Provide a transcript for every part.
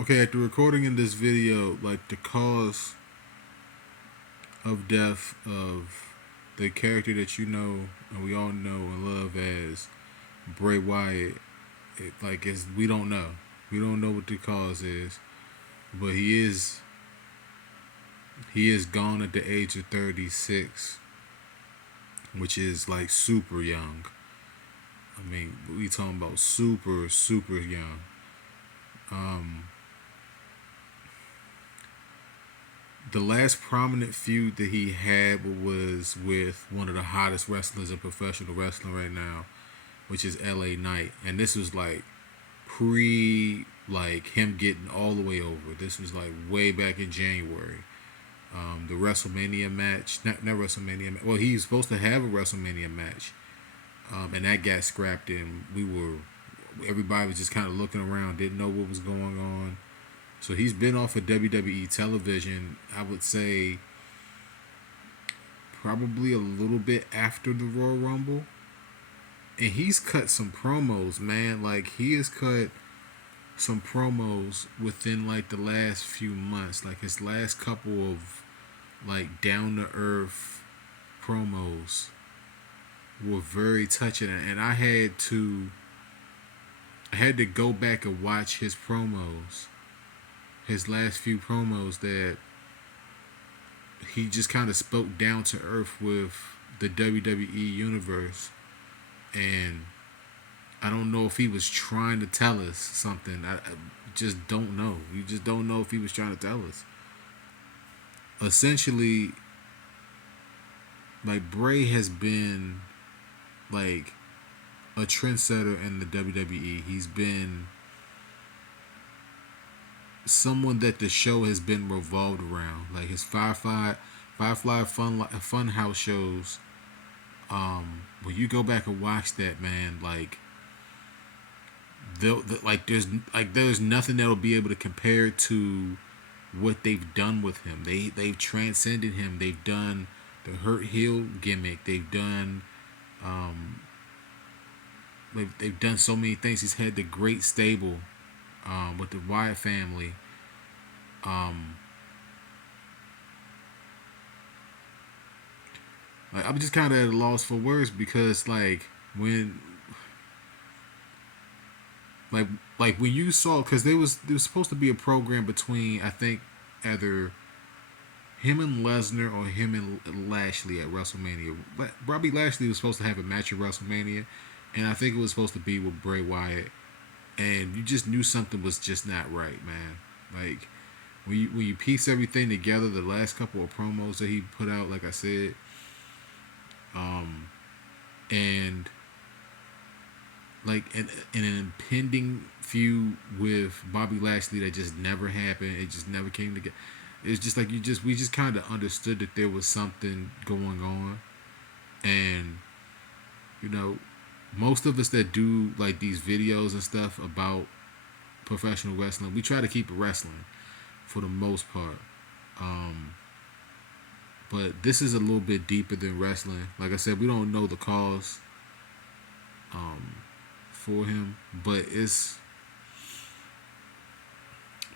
Okay, at the recording in this video, like the cause of death of the character that you know and we all know and love as Bray Wyatt, we don't know. We don't know what the cause is, but he is gone at the age of 36, which is like super young. I mean, we talking about super young. Um, the last prominent feud that he had was with one of the hottest wrestlers in professional wrestling right now, which is LA Knight. And this was like pre like him getting all the way over. This was like way back in January. The WrestleMania match, not WrestleMania. Well, he was supposed to have a WrestleMania match, and that got scrapped. And everybody was just kind of looking around, didn't know what was going on. So he's been off of WWE television. I would say probably a little bit after the Royal Rumble, and he's cut some promos, man. Like he has cut some promos within like the last few months. Like his last couple of like down to earth promos were very touching, and I had to go back and watch his promos, his last few promos that he just kind of spoke down to earth with the WWE universe, and I don't know if he was trying to tell us something. I just don't know. You just don't know if he was trying to tell us. Essentially, like Bray has been like a trendsetter in the WWE. He's been someone that the show has been revolved around. Like his Firefly Fun House shows. When you go back and watch that, man, there's nothing that'll be able to compare to what they've done with him. They've transcended him. They've done the hurt heel gimmick. Um, they've done so many things. He's had the great stable with the Wyatt family. Um, I'm just kind of at a loss for words because when like when you saw, because there was supposed to be a program between, I think, either him and Lesnar or him and Lashley at WrestleMania. But Bobby Lashley was supposed to have a match at WrestleMania, and I think it was supposed to be with Bray Wyatt. And you just knew something was just not right, man. Like when you piece everything together, the last couple of promos that he put out, like I said, um, and like an impending feud with Bobby Lashley that just never happened. It just never came together. It's just like we just kind of understood that there was something going on, and you know, most of us that do like these videos and stuff about professional wrestling, we try to keep it wrestling for the most part. Um, but this is a little bit deeper than wrestling. Like I said, we don't know the cause um, for him, but it's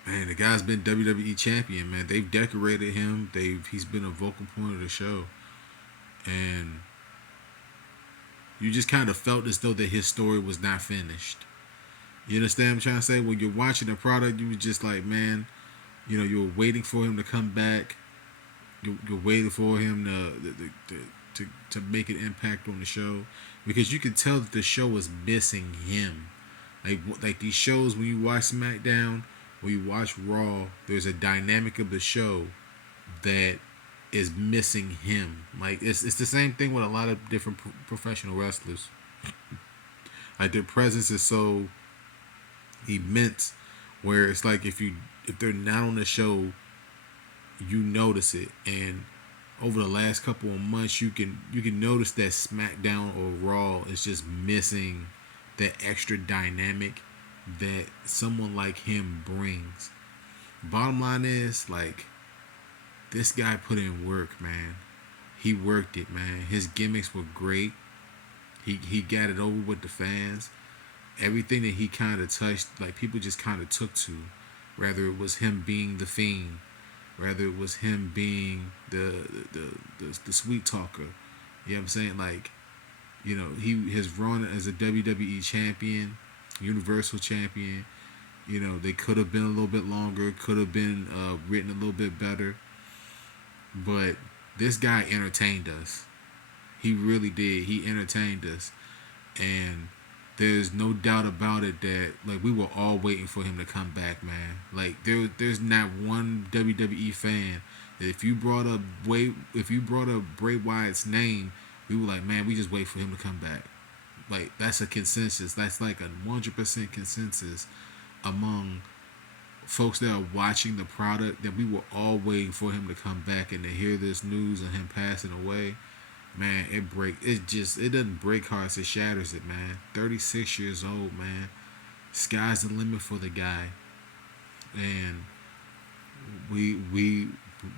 man, the guy's been WWE champion. Man, they've decorated him. He's been a vocal point of the show, and you just kind of felt as though that his story was not finished. You understand what I'm trying to say? When you're watching the product, you were just like, man, you're waiting for him to come back. You're waiting for him to make an impact on the show, because you can tell that the show is missing him. Like these shows, when you watch SmackDown, when you watch Raw, there's a dynamic of the show that is missing him. Like it's the same thing with a lot of different professional wrestlers. Like their presence is so immense, where it's like if they're not on the show, you notice it. And over the last couple of months, you can notice that SmackDown or Raw is just missing that extra dynamic that someone like him brings. Bottom line is, like, this guy put in work, man. He worked it, man. His gimmicks were great. He got it over with the fans. Everything that he kind of touched, like, people just kind of took to. Rather it was him being the Fiend. Rather it was him being the sweet talker. You know what I'm saying? Like, you know, his run as a WWE champion, Universal champion. You know, they could have been a little bit longer, could have been written a little bit better, but this guy entertained us. He really did. He entertained us, and there's no doubt about it that like we were all waiting for him to come back, man. Like there's not one WWE fan that if you brought up Bray Wyatt's name, we were like, man, we just wait for him to come back. Like that's a consensus. That's like a 100% consensus among folks that are watching the product, that we were all waiting for him to come back, and to hear this news of him passing away, man, it doesn't break hearts, it shatters it, man. 36 years old, man. Sky's the limit for the guy. And we're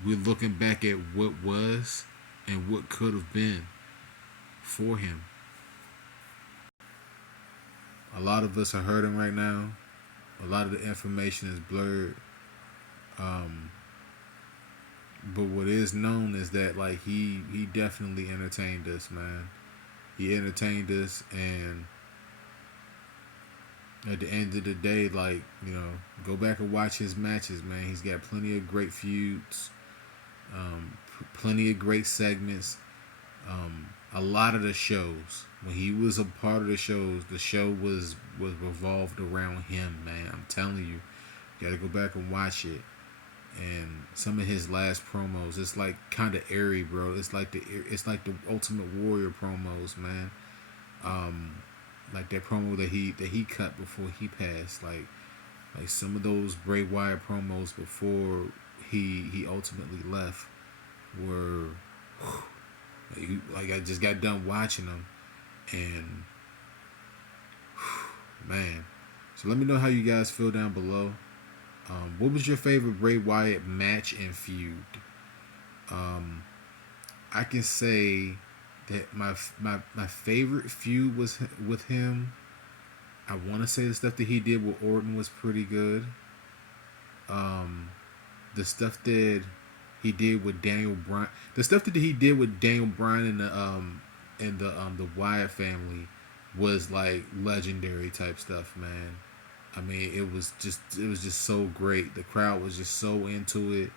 looking back at what was and what could have been for him. A lot of us are hurting right now. A lot of the information is blurred. Um, but what is known is that like he definitely entertained us, man. He entertained us, and at the end of the day, like, you know, go back and watch his matches, man. He's got plenty of great feuds, plenty of great segments. A lot of the shows, when he was a part of the show was revolved around him, man. I'm telling you, you got to go back and watch it. And some of his last promos, it's like kind of airy, bro. It's like the Ultimate Warrior promos, man. Like that promo that he cut before he passed, like some of those Bray Wyatt promos before he ultimately left were, like I just got done watching them, and man. So let me know how you guys feel down below. What was your favorite Bray Wyatt match and feud? I can say that my favorite feud was with him. I want to say the stuff that he did with Orton was pretty good. The stuff that he did with Daniel Bryan, and the Wyatt family was like legendary type stuff, man. I mean, it was just so great. The crowd was just so into it.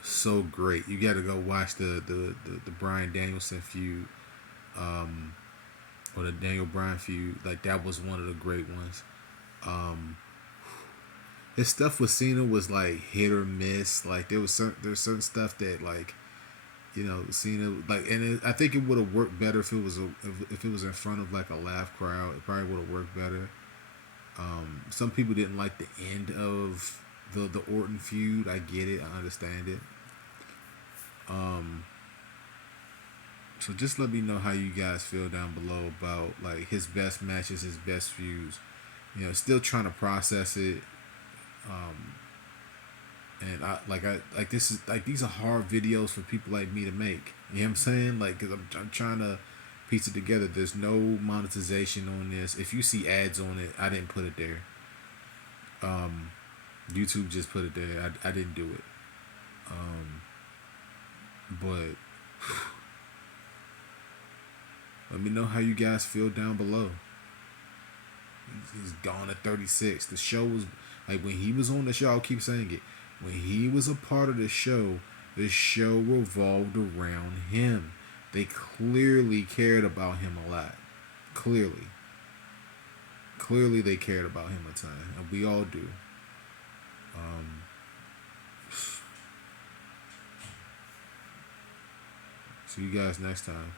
So great. You got to go watch the Bryan Danielson feud, or the Daniel Bryan feud. Like that was one of the great ones. His stuff with Cena was like hit or miss. Like there was certain stuff that, like, you know, Cena, like, and I think it would have worked better if it was in front of like a laugh crowd. It probably would have worked better. Some people didn't like the end of the Orton feud. I get it. I understand it. So just let me know how you guys feel down below about like his best matches, his best feuds. You know, still trying to process it. And this is like, these are hard videos for people like me to make. You know what I'm saying? Like, cause I'm trying to piece it together. There's no monetization on this. If you see ads on it, I didn't put it there. YouTube just put it there. I didn't do it. But let me know how you guys feel down below. He's gone at 36. The show was like, when he was on the show, I'll keep saying it. When he was a part of the show revolved around him. They clearly cared about him a lot. Clearly they cared about him a ton, and we all do. See you guys next time.